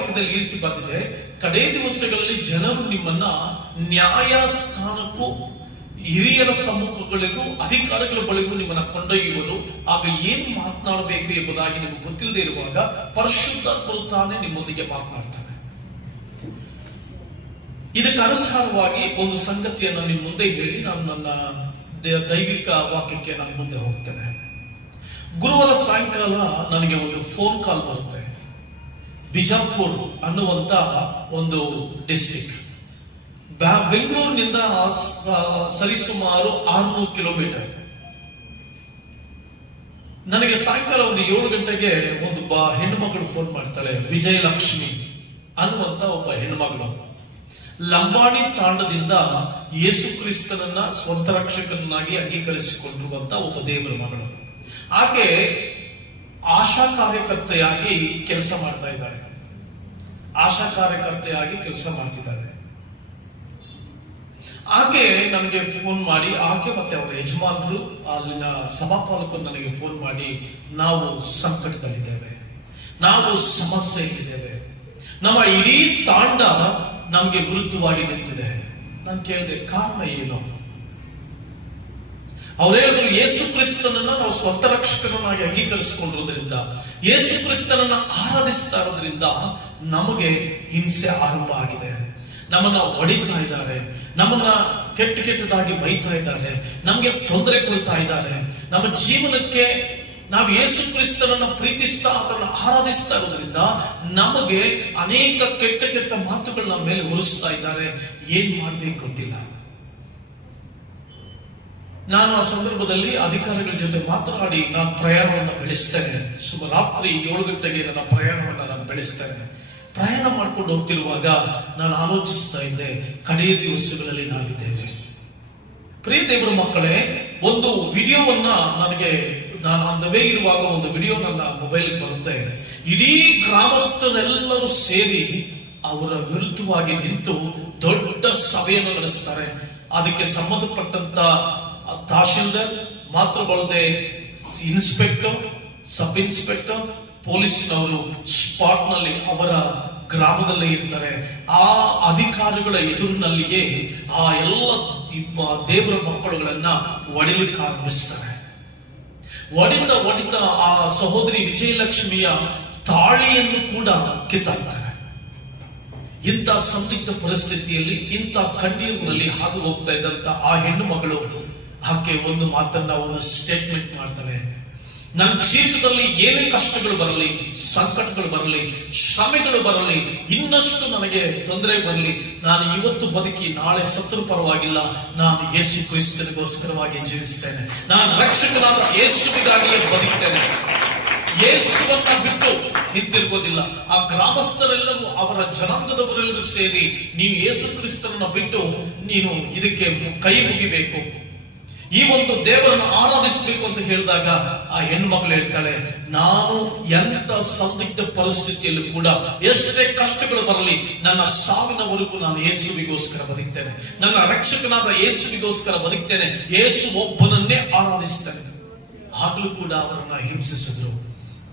ವಾಕ್ಯದಲ್ಲಿ ಈ ರೀತಿ ಬರ್ತಿದೆ ಕಡೇ ದಿವಸಗಳಲ್ಲಿ ಜನರು ನಿಮ್ಮನ್ನ ನ್ಯಾಯಸ್ಥಾನಕ್ಕೂ, ಹಿರಿಯರ ಸಮ್ಮುಖಗಳಿಗೂ, ಅಧಿಕಾರಗಳ ಬಳಿಗೂ ನಿಮ್ಮನ್ನ ಕೊಂಡೊಯ್ಯುವರು. ಆಗ ಏನ್ ಮಾತನಾಡಬೇಕು ಎಂಬುದಾಗಿ ನಿಮಗೆ ಗೊತ್ತಿಲ್ಲದೆ ಇರುವಾಗ ಪರಿಶುದ್ಧಾತ್ಮರು ತಾನೇ ನಿಮ್ಮೊಂದಿಗೆ ಮಾತನಾಡ್ತಾನೆ. ಇದಕ್ಕೆ ಅನುಸಾರವಾಗಿ ಒಂದು ಸಂಗತಿಯನ್ನು ನಿಮ್ಮ ಮುಂದೆ ಹೇಳಿ, ನಾನು ನನ್ನ ದೈವಿಕ ವಾಕ್ಯಕ್ಕೆ ನಾನು ಮುಂದೆ ಹೋಗ್ತೇನೆ. ಗುರುವಾರ ಸಾಯಂಕಾಲ ನನಗೆ ಒಂದು ಫೋನ್ ಕಾಲ್ ಬರುತ್ತೆ. ಬಿಜಾಪುರ್ ಅನ್ನುವಂತ ಒಂದು ಡಿಸ್ಟಿಕ್ ಬೆಂಗಳೂರಿನಿಂದ ಸರಿಸುಮಾರು ಆರ್ನೂರು ಕಿಲೋಮೀಟರ್. ನನಗೆ ಸಾಯಂಕಾಲ ಒಂದು ಏಳು ಗಂಟೆಗೆ ಒಂದು ಬ, ಹೆಣ್ಣುಮಗಳು ಫೋನ್ ಮಾಡ್ತಾಳೆ, ವಿಜಯಲಕ್ಷ್ಮಿ ಅನ್ನುವಂತ ಒಬ್ಬ ಹೆಣ್ಣುಮಗಳು. ಲಂಬಾಣಿ ತಾಂಡದಿಂದ ಯೇಸು ಕ್ರಿಸ್ತನನ್ನ ಸ್ವಂತ ರಕ್ಷಕನನ್ನಾಗಿ ಅಂಗೀಕರಿಸಿಕೊಂಡಿರುವಂತ ಒಬ್ಬ ದೇವರ ಮಗಳು. ಆಕೆ ಆಶಾ ಕಾರ್ಯಕರ್ತೆಯಾಗಿ ಕೆಲಸ ಮಾಡ್ತಾ ಇದ್ದಾಳೆ. ಆಶಾ ಕಾರ್ಯಕರ್ತೆಯಾಗಿ ಕೆಲಸ ಮಾಡ್ತಿದ್ದಾಳೆ. ಆಕೆ ನನಗೆ ಫೋನ್ ಮಾಡಿ, ಆಕೆ ಮತ್ತೆ ಅವರ ಯಜಮಾನರು, ಅಲ್ಲಿನ ಸಭಾಪಾಲಕರು ನನಗೆ ಫೋನ್ ಮಾಡಿ, ನಾವು ಸಂಕಟದಲ್ಲಿದ್ದೇವೆ. ನಾವು ಸಮಸ್ಯೆಯಲ್ಲಿದ್ದೇವೆ. ನಮ್ಮ ಇಡೀ ತಾಂಡ ನಮಗೆ ವಿರುದ್ಧವಾಗಿ ನಿಂತಿದೆ. ನಾನು ಕೇಳಿದೆ, ಕಾರಣ ಏನು? ಅವ್ರು ಯೇಸು ಕ್ರಿಸ್ತನನ್ನ ನಾವು ಸ್ವಂತ ರಕ್ಷಕರನ್ನಾಗಿ ಅಂಗೀಕರಿಸಿಕೊಂಡಿರೋದ್ರಿಂದ, ಯೇಸು ಕ್ರಿಸ್ತನನ್ನ ಆರಾಧಿಸ್ತಾ ಇರೋದ್ರಿಂದ ನಮಗೆ ಹಿಂಸೆ ಆರಂಭ ಆಗಿದೆ. ನಮ್ಮನ್ನ ಒಡಿತಾ ಇದ್ದಾರೆ. ನಮ್ಮನ್ನ ಕೆಟ್ಟ ಕೆಟ್ಟದಾಗಿ ಬೈತಾ ಇದ್ದಾರೆ. ನಮಗೆ ತೊಂದರೆ ಕೊಡ್ತಾ ಇದ್ದಾರೆ. ನಮ್ಮ ಜೀವನಕ್ಕೆ ನಾವು ಯೇಸು ಕ್ರಿಸ್ತನನ್ನ ಪ್ರೀತಿಸ್ತಾ ಅದನ್ನು ಆರಾಧಿಸ್ತಾ ಇರೋದ್ರಿಂದ ನಮಗೆ ಅನೇಕ ಕೆಟ್ಟ ಕೆಟ್ಟ ಮಾತುಗಳು ನಮ್ಮ ಮೇಲೆ ಉರಿಸ್ತಾ ಇದ್ದಾರೆ. ಏನ್ ಮಾಡ್ಬೇಕು ಗೊತ್ತಿಲ್ಲ. ನಾನು ಆ ಸಂದರ್ಭದಲ್ಲಿ ಅಧಿಕಾರಿಗಳ ಜೊತೆ ಮಾತನಾಡಿ ನಾನು ಪ್ರಯಾಣವನ್ನು ಬೆಳೆಸ್ತೇನೆ. ಸುಮ ರಾತ್ರಿ ಏಳು ಗಂಟೆಗೆ ನನ್ನ ಪ್ರಯಾಣವನ್ನು ನಾನು ಬೆಳೆಸ್ತೇನೆ. ಪ್ರಯಾಣ ಮಾಡ್ಕೊಂಡು ಹೋಗ್ತಿರುವಾಗ ನಾನು ಆಲೋಚಿಸ್ತಾ ಇದ್ದೆ, ಕಡೆಯ ದಿವಸಗಳಲ್ಲಿ ನಾವಿದ್ದೇವೆ. ಪ್ರಿಯ ದೇವರ ಮಕ್ಕಳೇ, ಒಂದು ವಿಡಿಯೋವನ್ನ ನನಗೆ, ನಾನು ಅಂದವೇ ಇರುವಾಗ ಒಂದು ವಿಡಿಯೋ ನನ್ನ ಮೊಬೈಲ್ ಬರುತ್ತೆ. ಇಡೀ ಗ್ರಾಮಸ್ಥರೆಲ್ಲರೂ ಸೇರಿ ಅವರ ವಿರುದ್ಧವಾಗಿ ನಿಂತು ದೊಡ್ಡ ಸಭೆಯನ್ನು ನಡೆಸ್ತಾರೆ. ಅದಕ್ಕೆ ಸಂಬಂಧಪಟ್ಟಂತ ತಹಶೀಲ್ದಾರ್ ಮಾತ್ರಗೊಳ್ಳದೆ ಇನ್ಸ್ಪೆಕ್ಟರ್, ಸಬ್ ಇನ್ಸ್ಪೆಕ್ಟರ್, ಪೊಲೀಸ್ನವರು ಸ್ಪಾಟ್ನಲ್ಲಿ ಅವರ ಗ್ರಾಮದಲ್ಲೇ ಇರ್ತಾರೆ. ಆ ಅಧಿಕಾರಿಗಳ ಎದುರಿನಲ್ಲಿಯೇ ಆ ಎಲ್ಲ ದೇವರ ಮಕ್ಕಳುಗಳನ್ನ ಒಡಿಲಿಕ್ಕೆ ಆರಂಭಿಸ್ತಾರೆ. ಒಡಿತ ಒಡಿತ ಆ ಸಹೋದರಿ ವಿಜಯಲಕ್ಷ್ಮಿಯ ತಾಳಿಯನ್ನು ಕೂಡ ಕಿತ್ತಾಕ್ತಾರೆ. ಇಂಥ ಸಂದಿಗ್ಧ ಪರಿಸ್ಥಿತಿಯಲ್ಲಿ ಇಂಥ ಕಣ್ಣೀರಿನಲ್ಲಿ ಹಾದು ಹೋಗ್ತಾ ಇದ್ದಂತ ಆ ಹೆಣ್ಣು ಮಗಳು ಆಕೆ ಒಂದು ಮಾತನ್ನ ಒಂದು ಸ್ಟೇಟ್ಮೆಂಟ್ ಮಾಡ್ತಾಳೆ ನನ್ನ ಜೀವಿತದಲ್ಲಿ ಏನೇ ಕಷ್ಟಗಳು ಬರಲಿ, ಸಂಕಟಗಳು ಬರಲಿ, ಶ್ರಮೆಗಳು ಬರಲಿ, ಇನ್ನಷ್ಟು ನನಗೆ ತೊಂದರೆ ಬರಲಿ, ನಾನು ಇವತ್ತು ಬದುಕಿ ನಾಳೆ ಸತ್ರು ಪರವಾಗಿಲ್ಲ. ನಾನು ಯೇಸು ಕ್ರಿಸ್ತನಿಗೋಸ್ಕರವಾಗಿ ಜೀವಿಸ್ತೇನೆ. ನಾನು ರಕ್ಷಕನಾದ ಯೇಸುವಿಗಾಗಿಯೇ ಬದುಕ್ತೇನೆ. ಯೇಸುವನ್ನ ಬಿಟ್ಟು ನಿಂತಿರ್ಬೋದಿಲ್ಲ ಆ ಗ್ರಾಮಸ್ಥರೆಲ್ಲರೂ ಅವರ ಜನಾಂಗದವರೆಲ್ಲರೂ ಸೇರಿ ನೀನು ಯೇಸು ಕ್ರಿಸ್ತನನ್ನ ಬಿಟ್ಟು ನೀನು ಇದಕ್ಕೆ ಕೈ ಮುಗಿಬೇಕು. ಈ ಒಂದು ದೇವರನ್ನು ಆರಾಧಿಸಬೇಕು ಅಂತ ಹೇಳಿದಾಗ ಆ ಹೆಣ್ಣು ಮಗಳು ಹೇಳ್ತಾಳೆ, ನಾನು ಎಂತ ಸಂದಿಗ್ಧ ಪರಿಸ್ಥಿತಿಯಲ್ಲೂ ಕೂಡ ಎಷ್ಟೇ ಕಷ್ಟಗಳು ಬರಲಿ, ನನ್ನ ಸಾವಿನವರೆಗೂ ನಾನು ಯೇಸುವಿಗೋಸ್ಕರ ಬದುಕ್ತೇನೆ. ನನ್ನ ರಕ್ಷಕನಾದ ಯೇಸುವಿಗೋಸ್ಕರ ಬದುಕ್ತೇನೆ. ಯೇಸು ಒಬ್ಬನನ್ನೇ ಆರಾಧಿಸ್ತೇನೆ ಆಗಲೂ ಕೂಡ ಅವರನ್ನ ಹಿಂಸಿಸಿದ್ರು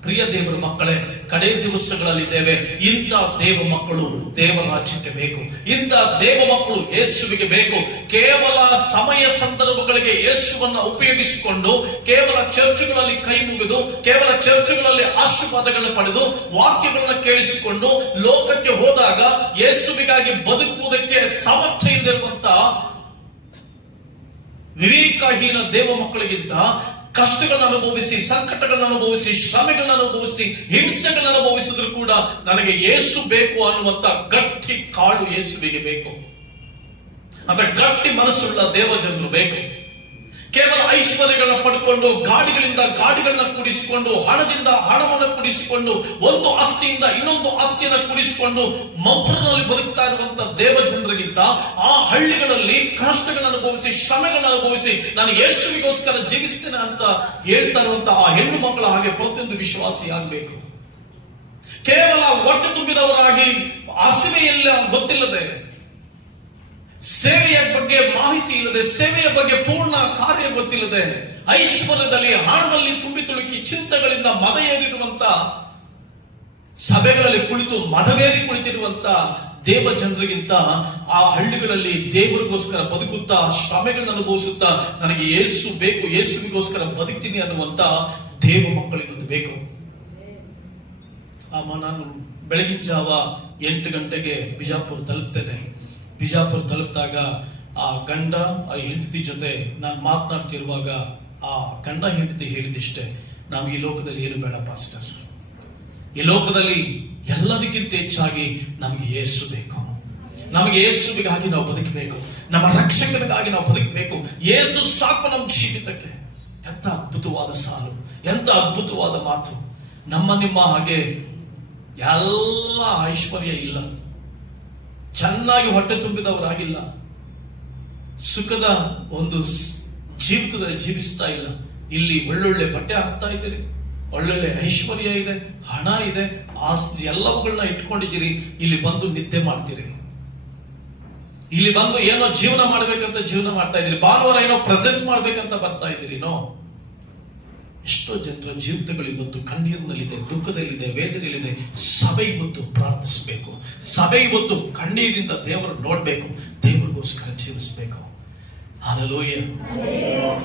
ಪ್ರಿಯ ದೇವರ ಮಕ್ಕಳೇ, ಕಡೆ ದಿವಸಗಳಲ್ಲಿದ್ದೇವೆ. ಇಂಥ ದೇವ ಮಕ್ಕಳು ದೇವ ರಾಜ್ಯಕ್ಕೆ ಬೇಕು. ಇಂಥ ದೇವ ಮಕ್ಕಳು ಯೇಸುವಿಗೆ ಬೇಕು. ಕೇವಲ ಸಮಯ ಸಂದರ್ಭಗಳಿಗೆ ಯೇಸುವನ್ನ ಉಪಯೋಗಿಸಿಕೊಂಡು, ಕೇವಲ ಚರ್ಚ್ಗಳಲ್ಲಿ ಕೈ ಮುಗಿದು, ಕೇವಲ ಚರ್ಚ್ಗಳಲ್ಲಿ ಆಶೀರ್ವಾದಗಳನ್ನು ಪಡೆದು, ವಾಕ್ಯಗಳನ್ನು ಕೇಳಿಸಿಕೊಂಡು ಲೋಕಕ್ಕೆ ಹೋದಾಗ ಯೇಸುವಿಗಾಗಿ ಬದುಕುವುದಕ್ಕೆ ಸಮರ್ಥ ಇಲ್ಲದಿರುವಂತ ವಿವೇಕಹೀನ ದೇವ ಮಕ್ಕಳಿಗಿಂತ ಕಷ್ಟಗಳನ್ನು ಅನುಭವಿಸಿ, ಸಂಕಟಗಳನ್ನು ಅನುಭವಿಸಿ, ಶ್ರಮೆಗಳನ್ನು ಅನುಭವಿಸಿ, ಹಿಂಸೆಗಳನ್ನು ಅನುಭವಿಸಿದ್ರು ಕೂಡ ನನಗೆ ಏಸು ಬೇಕು ಅನ್ನುವಂತ ಗಟ್ಟಿ ಕಾಳು ಏಸುವಿಗೆ ಬೇಕು. ಅಂತ ಗಟ್ಟಿ ಮನಸ್ಸುಳ್ಳ ದೇವಜನರು ಬೇಕು. ಕೇವಲ ಐಶ್ವರ್ಯಗಳನ್ನ ಪಡ್ಕೊಂಡು, ಗಾಡಿಗಳಿಂದ ಗಾಡಿಗಳನ್ನ ಕುಡಿಸಿಕೊಂಡು, ಹಣದಿಂದ ಹಣವನ್ನು ಕುಡಿಸಿಕೊಂಡು, ಒಂದು ಆಸ್ತಿಯಿಂದ ಇನ್ನೊಂದು ಆಸ್ತಿಯನ್ನು ಕುಡಿಸಿಕೊಂಡು ಮಂಪರಲ್ಲಿ ಬದುಕ್ತಾ ಇರುವಂತ ದೇವಜನರಿಗಿಂತ ಆ ಹಳ್ಳಿಗಳಲ್ಲಿ ಕಷ್ಟಗಳನ್ನು ಅನುಭವಿಸಿ, ಶ್ರಮಗಳನ್ನು ಅನುಭವಿಸಿ ನಾನು ಯೇಸುವಿಗೋಸ್ಕರ ಜೀವಿಸ್ತೇನೆ ಅಂತ ಹೇಳ್ತಾ ಇರುವಂತ ಆ ಹೆಣ್ಣು ಮಕ್ಕಳ ಹಾಗೆ ಪ್ರತಿಯೊಂದು ವಿಶ್ವಾಸಿ ಆಗಬೇಕು. ಕೇವಲ ಒಟ್ಟು ತುಂಬಿದವರಾಗಿ ಹಸಿವೆಯಲ್ಲ ಗೊತ್ತಿಲ್ಲದೆ ಸೇವೆಯ ಬಗ್ಗೆ ಮಾಹಿತಿ ಇಲ್ಲದೆ, ಸೇವೆಯ ಬಗ್ಗೆ ಪೂರ್ಣ ಕಾರ್ಯ ಗೊತ್ತಿಲ್ಲದೆ, ಐಶ್ವರ್ಯದಲ್ಲಿ, ಹಣದಲ್ಲಿ ತುಂಬಿ ತುಳುಕಿ ಚಿಂತೆಗಳಿಂದ ಮದ ಏರಿರುವಂತ ಸಭೆಗಳಲ್ಲಿ ಕುಳಿತು ಮದವೇರಿ ಕುಳಿತಿರುವಂತ ದೇವ ಜನರಿಗಿಂತ ಆ ಹಳ್ಳಿಗಳಲ್ಲಿ ದೇವರಿಗೋಸ್ಕರ ಬದುಕುತ್ತಾ, ಶ್ರಮೆಗಳನ್ನು ಅನುಭವಿಸುತ್ತಾ, ನನಗೆ ಯೇಸು ಬೇಕು, ಏಸುವಿಗೋಸ್ಕರ ಬದುಕ್ತೀನಿ ಅನ್ನುವಂತ ದೇವ ಮಕ್ಕಳಿಗೊಂದು ಬೇಕು. ಅಮ್ಮ ನಾನು ಬೆಳಗಿನ ಜಾವ ಎಂಟು ಗಂಟೆಗೆ ಬಿಜಾಪುರ ತಲುಪ್ತೇನೆ. ಬಿಜಾಪುರ ತಲುಪಿದಾಗ ಆ ಗಂಡ, ಆ ಹೆಂಡತಿ ಜೊತೆ ನಾನು ಮಾತನಾಡ್ತಿರುವಾಗ ಆ ಗಂಡ, ಹೆಂಡತಿ ಹೇಳಿದಿಷ್ಟೇ ನಾವು ಈ ಲೋಕದಲ್ಲಿ ಏನು ಬೇಡ ಪಾಸ್ಟರ್. ಈ ಲೋಕದಲ್ಲಿ ಎಲ್ಲದಕ್ಕಿಂತ ಹೆಚ್ಚಾಗಿ ನಮಗೆ ಯೇಸು ಬೇಕು. ನಮಗೆ ಏಸುವಿಗಾಗಿ ನಾವು ಬದುಕಬೇಕು. ನಮ್ಮ ರಕ್ಷಕನಿಗಾಗಿ ನಾವು ಬದುಕಬೇಕು. ಏಸು ಸಾಕು ನಮ್ಮ ಜೀವಿತಕ್ಕೆ. ಎಂತ ಅದ್ಭುತವಾದ ಸಾಲು ಎಂತ ಅದ್ಭುತವಾದ ಮಾತು. ನಮ್ಮ ನಿಮ್ಮ ಹಾಗೆ ಎಲ್ಲ ಐಶ್ವರ್ಯ ಇಲ್ಲ. ಚೆನ್ನಾಗಿ ಹೊಟ್ಟೆ ತುಂಬಿದವರಾಗಿಲ್ಲ. ಸುಖದ ಒಂದು ಜೀವಿತದಲ್ಲಿ ಜೀವಿಸ್ತಾ ಇಲ್ಲ. ಇಲ್ಲಿ ಒಳ್ಳೊಳ್ಳೆ ಬಟ್ಟೆ ಹಾಕ್ತಾ ಇದ್ದೀರಿ. ಒಳ್ಳೊಳ್ಳೆ ಐಶ್ವರ್ಯ ಇದೆ, ಹಣ ಇದೆ, ಆಸ್ತಿ ಎಲ್ಲವುಗಳನ್ನ ಇಟ್ಕೊಂಡಿದ್ದೀರಿ. ಇಲ್ಲಿ ಬಂದು ನಿದ್ದೆ ಮಾಡ್ತೀರಿ. ಇಲ್ಲಿ ಬಂದು ಏನೋ ಜೀವನ ಮಾಡ್ಬೇಕಂತ ಜೀವನ ಮಾಡ್ತಾ ಇದ್ದೀರಿ. ಭಾನುವಾರ ಏನೋ ಪ್ರೆಸೆಂಟ್ ಮಾಡ್ಬೇಕಂತ ಬರ್ತಾ ಇದ್ದೀರಿ ನೋ ಎಷ್ಟೋ ಜನರ ಜೀವಿತಗಳು ಇವತ್ತು ಕಣ್ಣೀರಿನಲ್ಲಿದೆ, ದುಃಖದಲ್ಲಿದೆ, ವೇದನೆಯಲ್ಲಿದೆ. ಸಭೆ ಇವತ್ತು ಪ್ರಾರ್ಥಿಸಬೇಕು. ಸಭೆ ಇವತ್ತು ಕಣ್ಣೀರಿಂದ ದೇವರು ನೋಡಬೇಕು. ದೇವರಿಗೋಸ್ಕರ ಜೀವಿಸಬೇಕು. ಹಾಲೆಲೂಯ.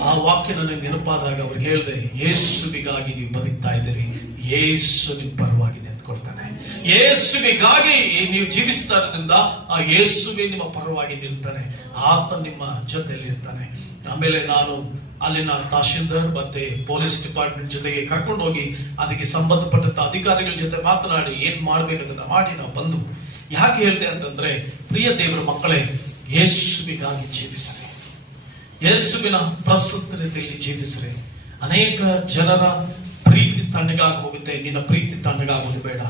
ಆ ವಾಕ್ಯ ನನಗೆ ನೆನಪಾದಾಗ ಅವ್ರಿಗೆ ಹೇಳಿದೆ, ಯೇಸುವಿಗಾಗಿ ನೀವು ಬದುಕ್ತಾ ಇದ್ದೀರಿ. ಯೇಸು ನಿಮ್ಮ ಪರವಾಗಿ ನಿಂತ್ಕೊಳ್ತಾನೆ. ಯೇಸುವಿಗಾಗಿ ನೀವು ಜೀವಿಸ್ತಾ ಇರೋದ್ರಿಂದ ಆ ಯೇಸುವೆ ನಿಮ್ಮ ಪರವಾಗಿ ನಿಲ್ತಾನೆ. ಆತ ನಿಮ್ಮ ಜೊತೆಯಲ್ಲಿ ಇರ್ತಾನೆ ಆಮೇಲೆ ನಾನು ಅಲ್ಲಿನ ತಹಶೀಲ್ದಾರ್ ಮತ್ತೆ ಪೊಲೀಸ್ ಡಿಪಾರ್ಟ್ಮೆಂಟ್ ಜೊತೆಗೆ ಕರ್ಕೊಂಡು ಹೋಗಿ ಅದಕ್ಕೆ ಸಂಬಂಧಪಟ್ಟಂತ ಅಧಿಕಾರಿಗಳ ಜೊತೆ ಮಾತನಾಡಿ ಏನ್ ಮಾಡ್ಬೇಕದನ್ನ ಮಾಡಿ ನಾವು ಬಂದು ಯಾಕೆ ಹೇಳ್ತೆ ಅಂತಂದ್ರೆ, ಪ್ರಿಯ ದೇವರ ಮಕ್ಕಳೇ, ಯೇಸುವಿಗಾಗಿ ಜೀವಿಸಲಿ ಯೇಸುವಿನ ರೀತಿಯಲ್ಲಿ ಜೀವಿಸ್ರಿ. ಅನೇಕ ಜನರ ಪ್ರೀತಿ ತಣ್ಣಗಾಗಿ ಹೋಗುತ್ತೆ, ನಿನ್ನ ಪ್ರೀತಿ ತಣ್ಣಗಾಗೋದು ಬೇಡ.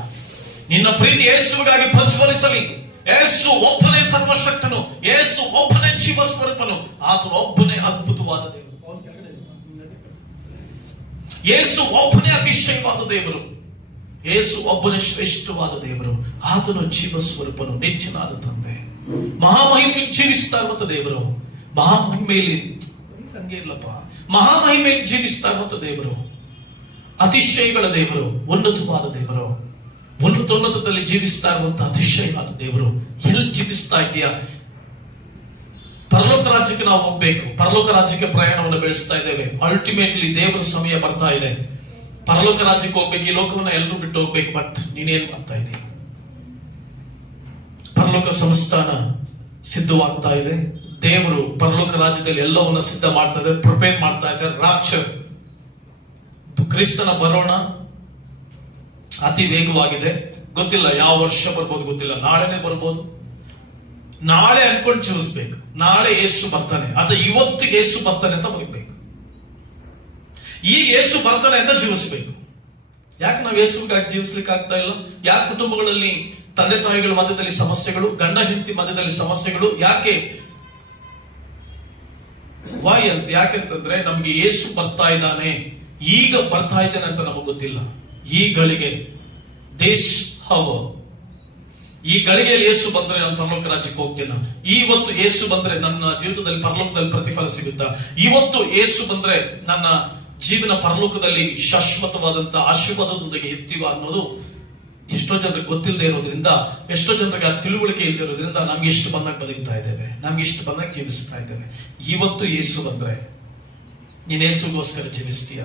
ನಿನ್ನ ಪ್ರೀತಿ ಯೇಸುವಿಗಾಗಿ ಪ್ರಜ್ವಲಿಸಲಿ. ಯೇಸು ಒಬ್ಬನೇ ಸರ್ವಶಕ್ತನು, ಯೇಸು ಒಬ್ಬನೇ ಜೀವ ಸ್ವರೂಪನು ಆತನು ಒಬ್ಬನೇ ಅದ್ಭುತವಾದ ದೇವರು ಯೇಸು ಒಬ್ಬನೇ ಅತಿಶಯವಾದ ದೇವರು. ಯೇಸು ಒಬ್ಬನೇ ಶ್ರೇಷ್ಠವಾದ ದೇವರು. ಆತನು ಜೀವ ಸ್ವರೂಪನು, ನೆಚ್ಚಿನಾದ ತಂದೆ. ಮಹಾಮಹಿಮೆ ಜೀವಿಸ್ತಾ ಇರುವಂತ ದೇವರು. ಮಹಾಮಹಿಮೆಯಲ್ಲಿ ಹಂಗೆ ಇಲ್ಲಪ್ಪ. ಮಹಾಮಹಿಮೆ ಜೀವಿಸ್ತಾ ಇರುವಂತ ದೇವರು. ಅತಿಶಯಗಳ ದೇವರು, ಉನ್ನತವಾದ ದೇವರು. ಉನ್ನತೋನ್ನತದಲ್ಲಿ ಜೀವಿಸ್ತಾ ಇರುವಂತಹ ಅತಿಶಯವಾದ ದೇವರು. ಎಲ್ಲಿ ಜೀವಿಸ್ತಾ ಇದೆಯಾ ಪರಲೋಕ ರಾಜ್ಯಕ್ಕೆ ನಾವು ಹೋಗ್ಬೇಕು. ಪರಲೋಕ ರಾಜ್ಯಕ್ಕೆ ಪ್ರಯಾಣವನ್ನು ಬೆಳೆಸ್ತಾ ಇದ್ದೇವೆ. ಅಲ್ಟಿಮೇಟ್ಲಿ ದೇವರ ಸಮಯ ಬರ್ತಾ ಇದೆ. ಪರಲೋಕ ರಾಜ್ಯಕ್ಕೆ ಹೋಗ್ಬೇಕು. ಈ ಲೋಕವನ್ನ ಎಲ್ಲರೂ ಬಿಟ್ಟು ಹೋಗ್ಬೇಕು. ಬಟ್ ನೀನೇನು ಮಾಡ್ತಾ ಇದೆ ಪರಲೋಕ ಸಂಸ್ಥಾನ ಸಿದ್ಧವಾಗ್ತಾ ಇದೆ. ದೇವರು ಪರಲೋಕ ರಾಜ್ಯದಲ್ಲಿ ಎಲ್ಲವನ್ನ ಸಿದ್ಧ ಮಾಡ್ತಾ ಇದ್ದಾರೆ. ಪ್ರಿಪೇರ್ ಮಾಡ್ತಾ ಇದ್ದಾರೆ. ರಾಪ್ಚರ್ ಕ್ರಿಸ್ತನ ಬರೋಣ ಅತಿ ವೇಗವಾಗಿದೆ. ಗೊತ್ತಿಲ್ಲ ಯಾವ ವರ್ಷ ಬರ್ಬೋದು, ಗೊತ್ತಿಲ್ಲ. ನಾಳೆನೆ ಬರ್ಬೋದು. ನಾಳೆ ಅನ್ಕೊಂಡು ಜೀವಿಸ್ಬೇಕು ನಾಳೆ ಏಸು ಬರ್ತಾನೆ. ಅಥವಾ ಇವತ್ತು ಏಸು ಬರ್ತಾನೆ ಅಂತ ಬದುಕಬೇಕು ಈಗ ಏಸು ಬರ್ತಾನೆ ಅಂತ ಜೀವಿಸ್ಬೇಕು. ಯಾಕೆ ನಾವು ಏಸುಗಾಗಿ ಜೀವಿಸ್ಲಿಕ್ಕೆ ಆಗ್ತಾ ಇಲ್ಲ? ಯಾಕೆ ಕುಟುಂಬಗಳಲ್ಲಿ ತಂದೆ ತಾಯಿಗಳ ಮಧ್ಯದಲ್ಲಿ ಸಮಸ್ಯೆಗಳು, ಗಂಡ ಹೆಂಡತಿ ಮಧ್ಯದಲ್ಲಿ ಸಮಸ್ಯೆಗಳು, ಯಾಕೆ? ವಾಯ್ ಅಂತ ಯಾಕೆಂತಂದ್ರೆ ನಮ್ಗೆ ಏಸು ಬರ್ತಾ ಇದ್ದಾನೆ. ಈಗ ಬರ್ತಾ ಇದ್ದಾನೆ ಅಂತ ನಮಗೆ ಗೊತ್ತಿಲ್ಲ. ಈ ಗಳಿಗೆ ದೇಶ್ ಹವ ಈ ಗಳಿಗೆಯಲ್ಲಿ ಏಸು ಬಂದ್ರೆ ನಾನು ಪರಲೋಕ ರಾಜ್ಯಕ್ಕೆ ಹೋಗ್ತೇನೆ. ಇವತ್ತು ಏಸು ಬಂದ್ರೆ ನನ್ನ ಜೀವಿತದಲ್ಲಿ ಪರಲೋಕದಲ್ಲಿ ಪ್ರತಿಫಲ ಸಿಗುತ್ತಾ? ಇವತ್ತು ಏಸು ಬಂದ್ರೆ ನನ್ನ ಜೀವನ ಪರಲೋಕದಲ್ಲಿ ಶಾಶ್ವತವಾದಂತಹ ಆಶೀರ್ವಾದದೊಂದಿಗೆ ಎತ್ತೀವ ಅನ್ನೋದು ಎಷ್ಟೋ ಜನರಿಗೆ ಗೊತ್ತಿಲ್ಲದೆ ಇರೋದ್ರಿಂದ, ಎಷ್ಟೋ ಜನರಿಗೆ ಆ ತಿಳುವಳಿಕೆ ಇಲ್ಲದೆ ಇರೋದ್ರಿಂದ ನಮ್ಗೆ ಇಷ್ಟು ಬಂದಾಗ ಬದುಕ್ತಾ ಇದ್ದೇವೆ. ನಮ್ಗೆ ಇಷ್ಟು ಬಂದಾಗ ಜೀವಿಸ್ತಾ ಇದ್ದೇವೆ. ಇವತ್ತು ಏಸು ಬಂದ್ರೆ ನೀನ್ ಏಸುಗೋಸ್ಕರ ಜೀವಿಸ್ತೀಯ?